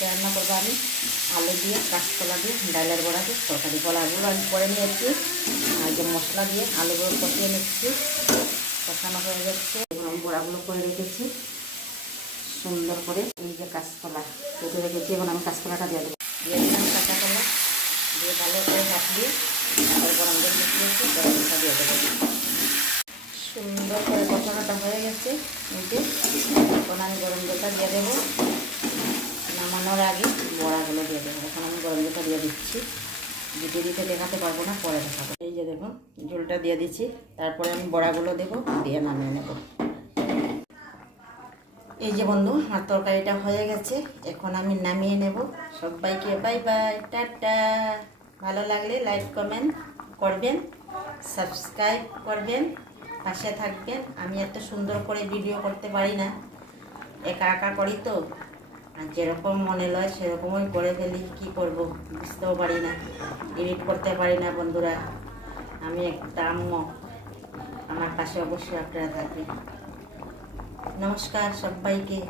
আজকে রান্না করবো আমি আলু দিয়ে, কাঁচকলা দিয়ে, ডালের বড়া দিয়ে তরকারি। বড়াগুলো আমি করে নিয়েছি, আর যে মশলা দিয়ে আলুগুলো কষিয়ে নিচ্ছি, কষানো হয়ে যাচ্ছে। এবং আমি বড়াগুলো করে রেখেছি সুন্দর করে। এই যে কাঁচকলা কেটে রেখেছি, এখন আমি কাঁচকলাটা দিয়ে দেবো। দিয়ে দিলাম কাঁচা কলা, দিয়ে ভালো করে দিয়ে তারপর গরম জল দিয়েছি, গরম জলটা দিয়ে দেবো। সুন্দর করে কষানোটা হয়ে গেছে। এই যে এখন আমি গরম জলটা দিয়ে দেবো। নামানোর আগে বড়াগুলো দিয়ে দেবো। এখন আমি গরম জলটা দিয়ে দিচ্ছি। দিতে দিতে দেখাতে পারবো না, পরে দেখাবো। এই যে দেখুন ঝোলটা দিয়ে দিচ্ছি, তারপরে আমি বড়াগুলো দেবো, দিয়ে নামিয়ে নেব। এই যে বন্ধু, আমার তরকারিটা হয়ে গেছে, এখন আমি নামিয়ে নেব। সবাইকে বাই বাই, টাটা। ভালো লাগলে লাইক কমেন্ট করবেন, সাবস্ক্রাইব করবেন, পাশে থাকবেন। আমি এত সুন্দর করে ভিডিও করতে পারি না, একা একা করি তো, আর যেরকম মনে লয় সেরকমই করে ফেলি। কি করব বুঝতেও পারি না, এডিট করতে পারি না বন্ধুরা। আমি একটা আম্মু, আমার পাশে অবশ্যই আপনারা থাকবেন। নমস্কার সবাইকে।